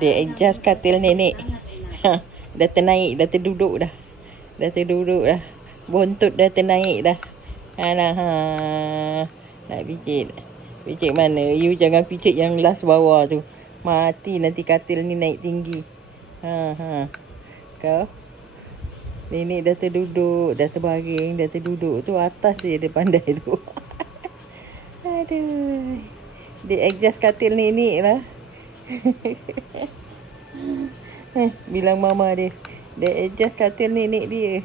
Dia adjust katil nenek. Dah ternaik, dah terduduk dah. Dah terduduk dah. Buntut dah ternaik dah. Nak pijit. Pijit mana? You jangan pijit yang last bawah tu. Mati nanti katil ni naik tinggi. Kau? Nenek dah terduduk, dah terbaring, dah terduduk tu. Atas dia pandai tu. Aduh. Dia adjust katil nenek lah. Bilang mama dia. Dia adjust katil nenek dia.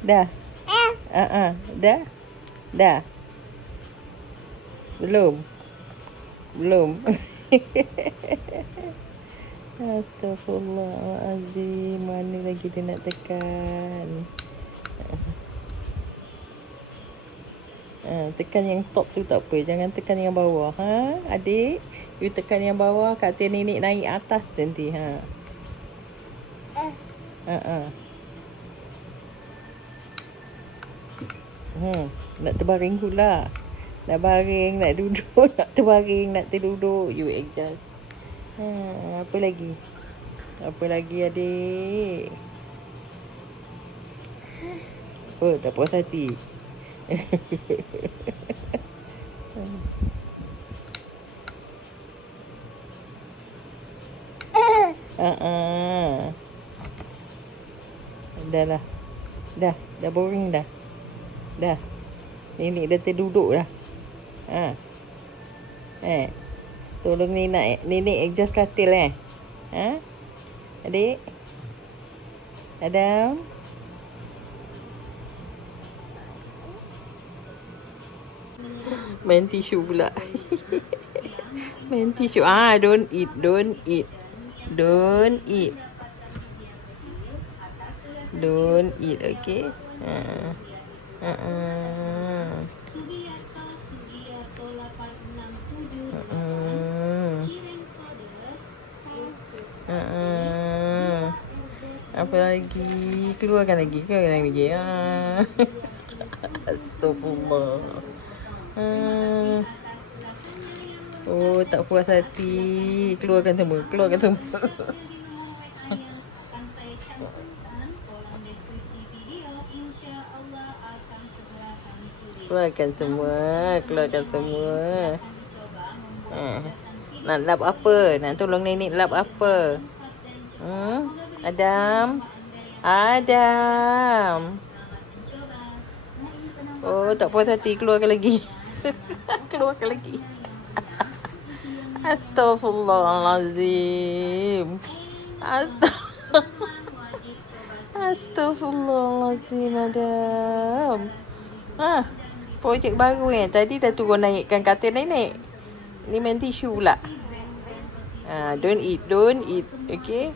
Dah. Dah. Dah. Belum. Astaghfirullahaladzim. Mana lagi dia nak tekan? Tekan yang top tu tak apa. Jangan tekan yang bawah. Adik, you tekan yang bawah, katil nenek naik atas nanti. Nak terbaring pula. Nak baring, nak duduk, nak terbaring, nak terduduk. You adjust. Apa lagi? Apa lagi adik? Oh, tak puas hati. Dah lah. Dah boring dah. Dah. Nenek dah terduduk dah. Tolong nenek adjust katil Adik? Adam? Main tisu pula. Main tisu. Don't eat. Don't eat, okay? Apa lagi? Keluarkan lagi. Astagfirullah. Oh, tak puas hati. Keluarkan semua. Keluarkan semua. Nak lap apa? Nak tolong nenek lap apa? Adam. Oh, tak puas hati. Keluarkan lagi. Astaghfirullahaladzim. Astaghfirullahaladzim, Adam. Projek baru tadi dah turun naikkan katil nenek. Ni main tisu pula. Don't eat, okay?